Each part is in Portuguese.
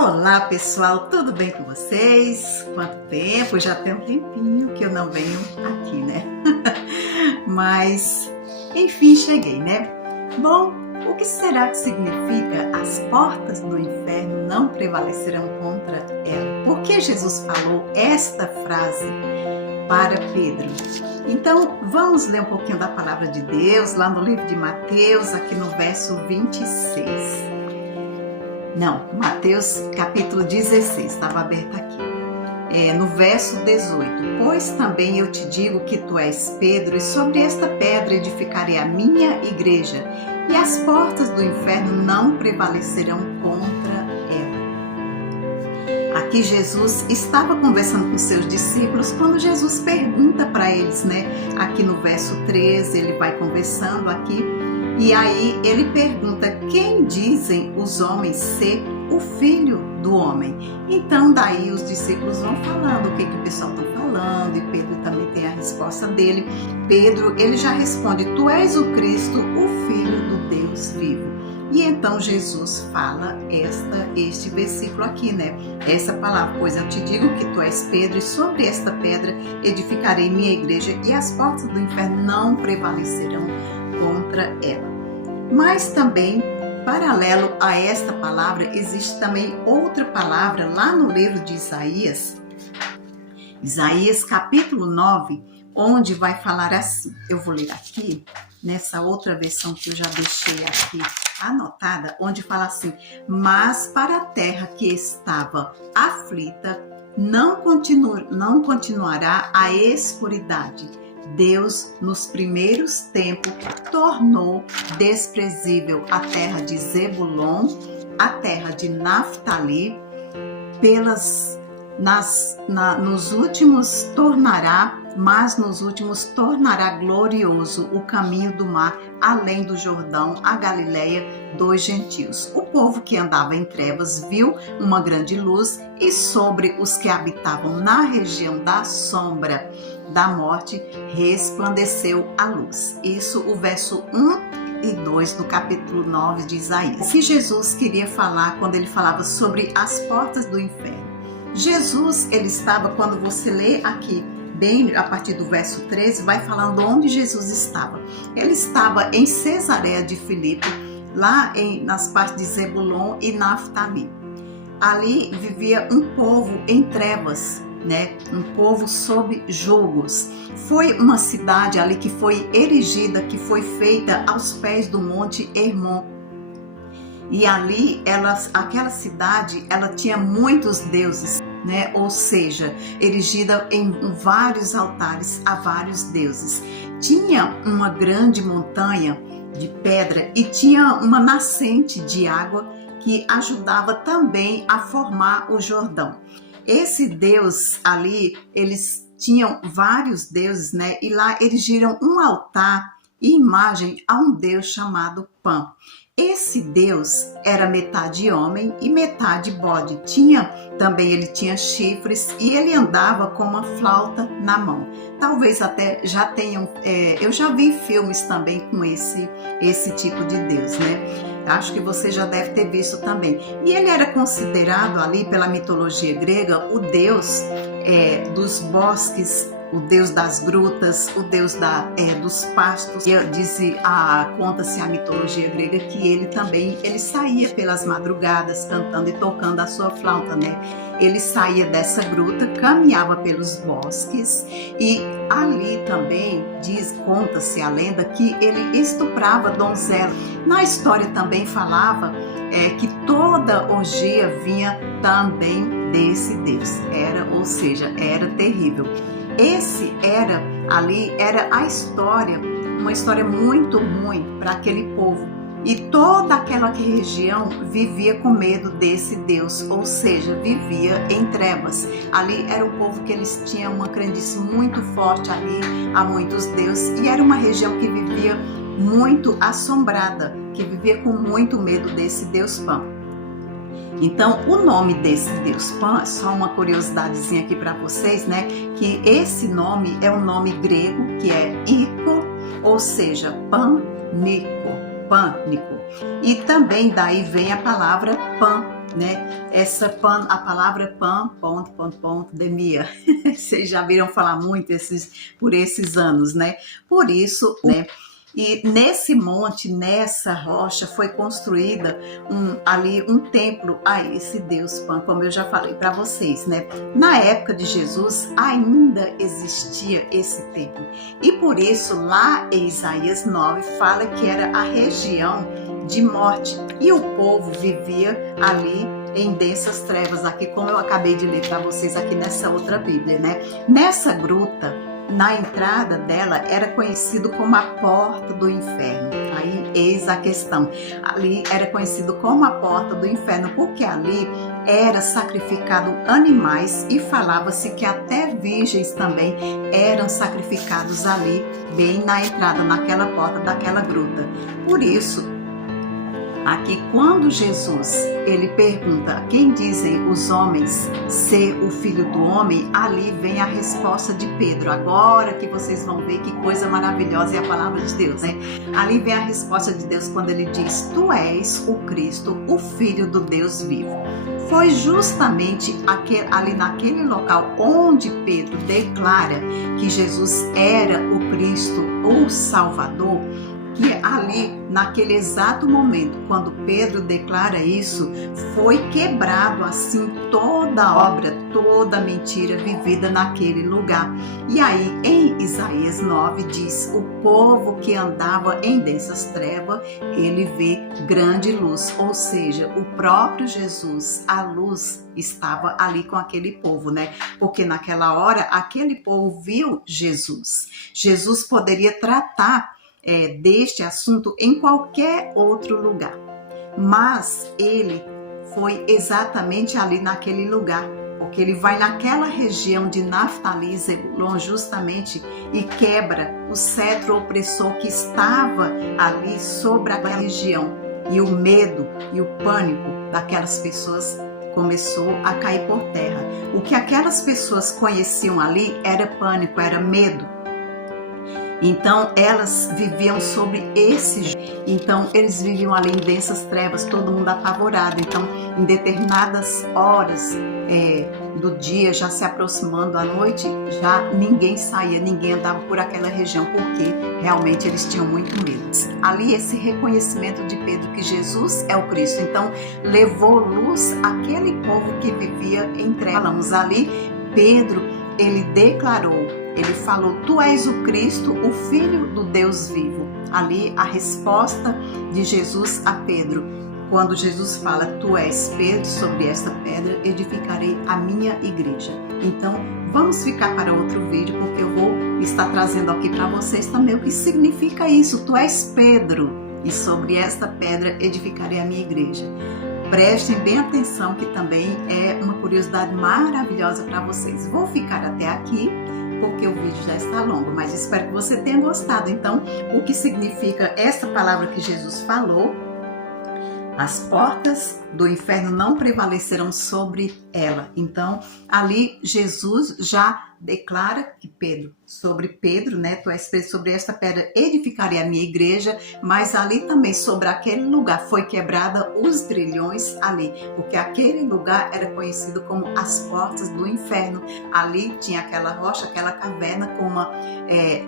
Olá pessoal, tudo bem com vocês? Quanto tempo? Já tem um tempinho que eu não venho aqui, né? Mas, enfim, cheguei, né? Bom, o que será que significa as portas do inferno não prevalecerão contra ela? Por que Jesus falou esta frase para Pedro? Então, vamos ler um pouquinho da palavra de Deus, lá no livro de Mateus, aqui no verso 26. Não, Mateus capítulo 16, estava aberto aqui. No verso 18. Pois também eu te digo que tu és Pedro, e sobre esta pedra edificarei a minha igreja, e as portas do inferno não prevalecerão contra ela. Aqui Jesus estava conversando com seus discípulos, quando Jesus pergunta para eles, né? Aqui no verso 13, ele vai conversando aqui. E aí ele pergunta: quem dizem os homens ser o filho do homem? Então daí os discípulos vão falando o que o pessoal está falando, e Pedro também tem a resposta dele. Pedro, ele já responde: tu és o Cristo, o Filho do Deus vivo. E então Jesus fala este versículo aqui, né? Essa palavra: pois eu te digo que tu és Pedro, e sobre esta pedra edificarei minha igreja, e as portas do inferno não prevalecerão contra ela. Mas também, paralelo a esta palavra, existe também outra palavra lá no livro de Isaías, capítulo 9, onde vai falar assim. Eu vou ler aqui, nessa outra versão que eu já deixei aqui anotada, onde fala assim: mas para a terra que estava aflita, não continuará a escuridade. Deus, nos primeiros tempos, tornou desprezível a terra de Zebulon, a terra de Naftali, nos últimos tornará glorioso o caminho do mar, além do Jordão, a Galileia dos gentios. O povo que andava em trevas viu uma grande luz, e sobre os que habitavam na região da sombra da morte resplandeceu a luz. Isso o verso 1 e 2 do capítulo 9 de Isaías. O que Jesus queria falar quando ele falava sobre as portas do inferno? Jesus, ele estava, quando você lê aqui, bem a partir do verso 13, vai falando onde Jesus estava. Ele estava em Cesareia de Filipe, lá nas partes de Zebulon e Naftali. Ali vivia um povo em trevas, né? Um povo sob julgos. Foi uma cidade ali que foi erigida, que foi feita aos pés do Monte Hermon. E ali, aquela cidade, ela tinha muitos deuses, né? Ou seja, erigida em vários altares a vários deuses. Tinha uma grande montanha de pedra e tinha uma nascente de água que ajudava também a formar o Jordão. Esse Deus ali, eles tinham vários deuses, né? E lá erigiram um altar e imagem a um Deus chamado Pan. Esse Deus era metade homem e metade bode. Ele tinha chifres e ele andava com uma flauta na mão. Talvez até já tenham, eu já vi filmes também com esse tipo de Deus, né? Acho que você já deve ter visto também. E ele era considerado ali pela mitologia grega o Deus dos bosques, o Deus das grutas, o Deus dos pastos. Conta-se a mitologia grega que ele saía pelas madrugadas cantando e tocando a sua flauta, né? Ele saía dessa gruta, caminhava pelos bosques, e ali também conta-se a lenda que ele estuprava donzelas. Na história também falava que toda orgia vinha também desse Deus. Era terrível. Era a história, uma história muito ruim para aquele povo. E toda aquela região vivia com medo desse Deus, ou seja, vivia em trevas. Ali era um povo que eles tinham uma crendice muito forte ali a muitos deuses, e era uma região que vivia muito assombrada, que vivia com muito medo desse Deus Pan. Então, o nome desse Deus Pan, só uma curiosidadezinha aqui para vocês, né? Que esse nome é um nome grego, que é Ico, ou seja, pânico. E também daí vem a palavra Pan, né? Essa pan, a palavra pan, demia. Vocês já viram falar muito por esses anos, né? Por isso, né? E nesse monte, nessa rocha, foi construída ali um templo a esse Deus Pan, como eu já falei para vocês, né? Na época de Jesus ainda existia esse templo. E por isso, lá em Isaías 9, fala que era a região de morte. E o povo vivia ali em densas trevas, aqui como eu acabei de ler para vocês aqui nessa outra Bíblia, né? Nessa gruta, na entrada dela, era conhecido como a porta do inferno. Aí, eis a questão. Ali era conhecido como a porta do inferno, porque ali era sacrificado animais e falava-se que até virgens também eram sacrificados ali, bem na entrada, naquela porta daquela gruta. Por isso, aqui, quando Jesus, ele pergunta quem dizem os homens ser o Filho do Homem, ali vem a resposta de Pedro. Agora que vocês vão ver que coisa maravilhosa é a palavra de Deus, né? Ali vem a resposta de Deus quando ele diz: Tu és o Cristo, o Filho do Deus vivo. Foi justamente ali naquele local onde Pedro declara que Jesus era o Cristo, o Salvador, que ali, naquele exato momento, quando Pedro declara isso, foi quebrado assim toda a obra, toda a mentira vivida naquele lugar. E aí, em Isaías 9, diz: o povo que andava em densas trevas, ele vê grande luz. Ou seja, o próprio Jesus, a luz, estava ali com aquele povo, né? Porque naquela hora, aquele povo viu Jesus. Jesus poderia tratar deste assunto em qualquer outro lugar, mas ele foi exatamente ali naquele lugar, porque ele vai naquela região de Naftali, Zebulon, justamente, e quebra o cetro opressor que estava ali sobre aquela região, e o medo e o pânico daquelas pessoas começou a cair por terra. O que aquelas pessoas conheciam ali era pânico, era medo. Então elas viviam sobre então eles viviam ali em densas trevas, todo mundo apavorado. Então, em determinadas horas do dia, já se aproximando à noite, já ninguém saía, ninguém andava por aquela região, porque realmente eles tinham muito medo. Ali, esse reconhecimento de Pedro que Jesus é o Cristo, então levou luz àquele povo que vivia em trevas. Falamos ali, Pedro, ele declarou, ele falou: Tu és o Cristo, o Filho do Deus vivo. Ali a resposta de Jesus a Pedro, quando Jesus fala: Tu és Pedro, sobre esta pedra edificarei a minha igreja. Então vamos ficar para outro vídeo, porque eu vou estar trazendo aqui para vocês também o que significa isso. Tu és Pedro, e sobre esta pedra edificarei a minha igreja. Prestem bem atenção, que também é uma curiosidade maravilhosa para vocês. Vou ficar até aqui, porque o vídeo já está longo, mas espero que você tenha gostado. Então, o que significa esta palavra que Jesus falou? As portas do inferno não prevalecerão sobre ela. Então, ali Jesus já declara que sobre Pedro, né? Tu és Pedro, sobre esta pedra edificarei a minha igreja, mas ali também sobre aquele lugar foi quebrada os grilhões ali, porque aquele lugar era conhecido como as portas do inferno. Ali tinha aquela rocha, aquela caverna com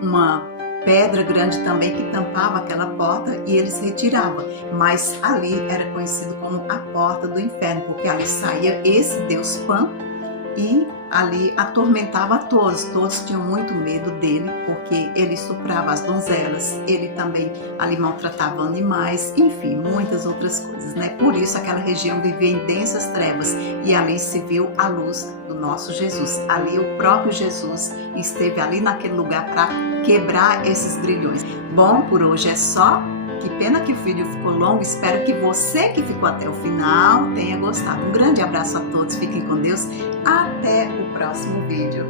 uma pedra grande também que tampava aquela porta e eles retiravam, mas ali era conhecido como a porta do inferno, porque ali saía esse Deus Pan e ali atormentava a todos. Todos tinham muito medo dele, porque ele estuprava as donzelas, ele também ali maltratava animais, enfim, muitas outras coisas, né? Por isso aquela região vivia em densas trevas, e ali se viu a luz do nosso Jesus. Ali o próprio Jesus esteve ali naquele lugar para quebrar esses grilhões. Bom, por hoje é só. Que pena que o vídeo ficou longo. Espero que você que ficou até o final tenha gostado. Um grande abraço a todos. Fiquem com Deus. Até o próximo vídeo.